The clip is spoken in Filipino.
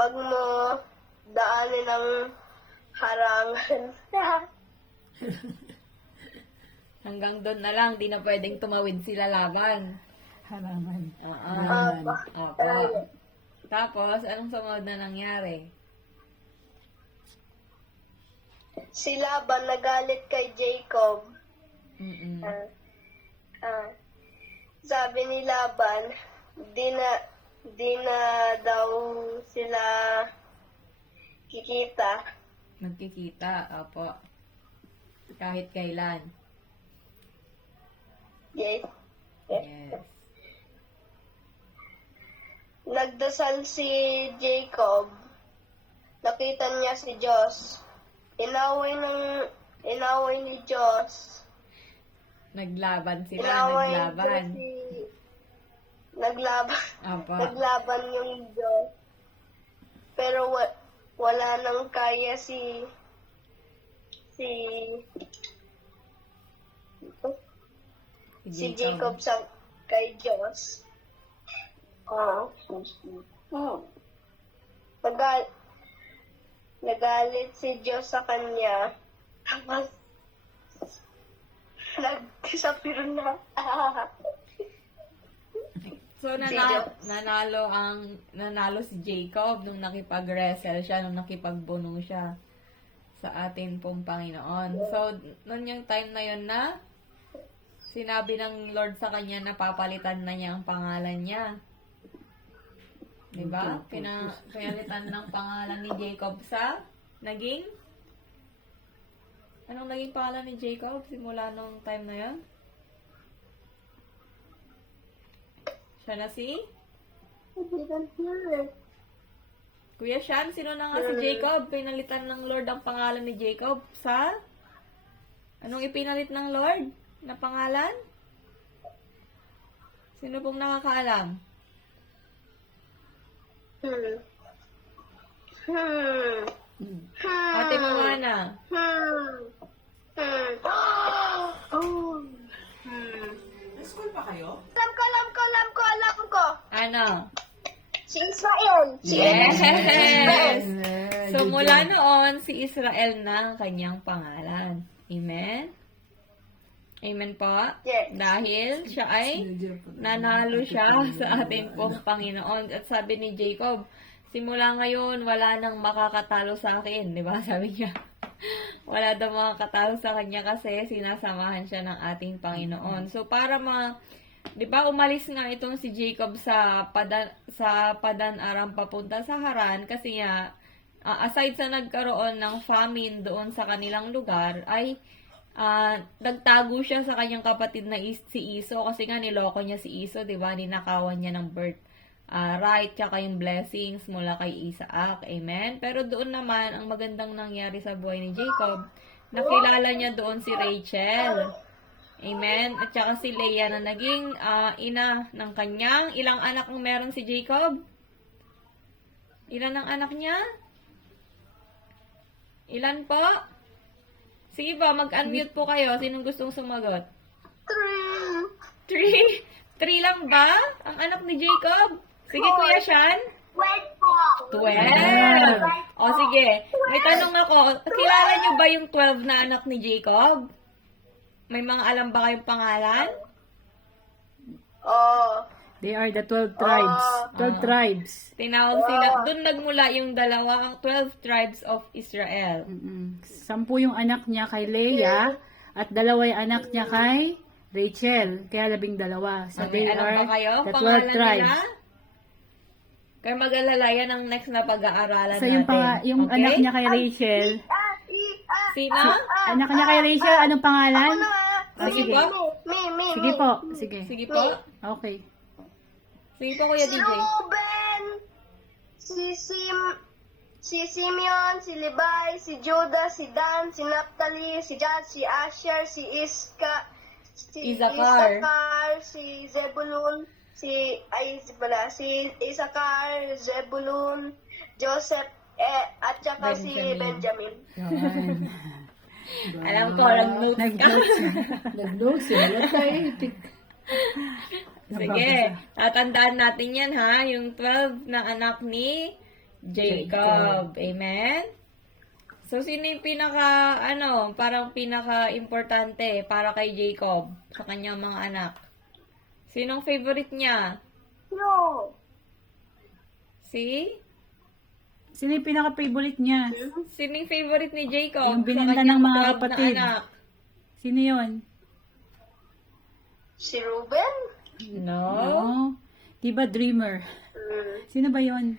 wag mo daanin ng harangan. Hanggang doon na lang, di na pwedeng tumawid sila laban. Harangan. Oo. Harangan. Opo. Tapos, anong sumunod na nangyari? Si Laban nagalit kay Jacob. Mm-mm. Sabi ni Laban, di na daw sila kikita. Magkikita, opo. Kahit kailan. Yes. Yes. Nagdasal si Jacob. Nakita niya si Diyos. Inaway ni Diyos. Naglaban sila, Inaway naglaban. Naglaban. Opo. Naglaban yung Diyos. Pero wala nang kaya si Jacob sa kay Diyos. Nagalit si Diyos sa kanya. Tapos nag-disappear na. So, nanalo si Jacob nung nakipag-wrestle siya, nung nakipagbunong siya sa atin pong Panginoon. So, nun yung time na yun na sinabi ng Lord sa kanya na papalitan na niya ang pangalan niya. Diba? Pinalitan ng pangalan ni Jacob sa naging? Anong naging pangalan ni Jacob simula nung time na yun? Siya na si? Kuya Sean, sino na nga si Jacob? Pinalitan ng Lord ang pangalan ni Jacob sa? Anong ipinalit ng Lord na pangalan? Sino pong nakakaalam? Ate Mamana. School pa kayo? Alam ko. Ano? Si Israel. Yes! So, mula noon, si Israel na ang kanyang pangalan. Amen? Amen po? Yes. Dahil siya ay nanalo siya sa ating pong Panginoon. At sabi ni Jacob, simula ngayon, wala nang makakatalo sa akin. Di ba? Sabi niya. Wala daw makakatalo sa kanya kasi sinasamahan siya ng ating Panginoon. So, para di ba, umalis nga itong si Jacob sa Padan-Aram papunta sa Haran kasi nga, aside sa nagkaroon ng famine doon sa kanilang lugar, ay nagtago siya sa kanyang kapatid na si Iso kasi nga niloko niya si Iso, di ba? Ninakawan niya ng birth right, tsaka yung blessings mula kay Isaac. Amen? Pero doon naman, ang magandang nangyari sa buhay ni Jacob, nakilala niya doon si Rachel. Amen? At saka si Leah na naging ina ng kanyang. Ilang anak ang meron si Jacob? Ilan ang anak niya? Ilan po? Sige ba, mag-unmute po kayo. Sinong gustong sumagot? 3 lang ba? Ang anak ni Jacob? Sige, Kuya Sean. 12. O, sige. May tanong ako. Kilala niyo ba yung 12 na anak ni Jacob? May mga alam ba kayong pangalan? They are the 12 tribes. 12 tribes. Tinawag sila. Doon nagmula yung ang 12 tribes of Israel. 10 yung anak niya kay Leah at 2 yung anak niya kay Rachel. Kaya 12. So May they alam ba are kayo? the 12 Pangalan tribes. nila? Kaya mag-alala yan ang next na pag-aaralan So natin. yung Okay? anak niya kay Rachel, Sino? anak niya kay Rachel, anong pangalan? Sige po. Sige po. Sige. Sige po. Okay. Sige po, Kuya Si DJ. Ruben, si Simeon, si Levi, si Judah, si Dan, si Naphtali, si Gad, si Asher, si Isakar. si Zebulun, si Isakar, Zebulun, Joseph, at saka si Benjamin. Benjamin. Alam ko, nag-notes ka. Nag-notes. Sige, tatandaan natin yan ha. Yung 12 na anak ni Jacob. Amen? So, sino yung parang pinaka-importante para kay Jacob sa kanyang mga anak? Sinong favorite niya? No. Si? Sino yung pinaka-favorite niya? Sino yung favorite ni Jacob? Yung sa binenta kanyang ng mga 12 na kapatid. anak? Sino yun? Si Ruben? No. Oh, di ba dreamer? Sino ba yon?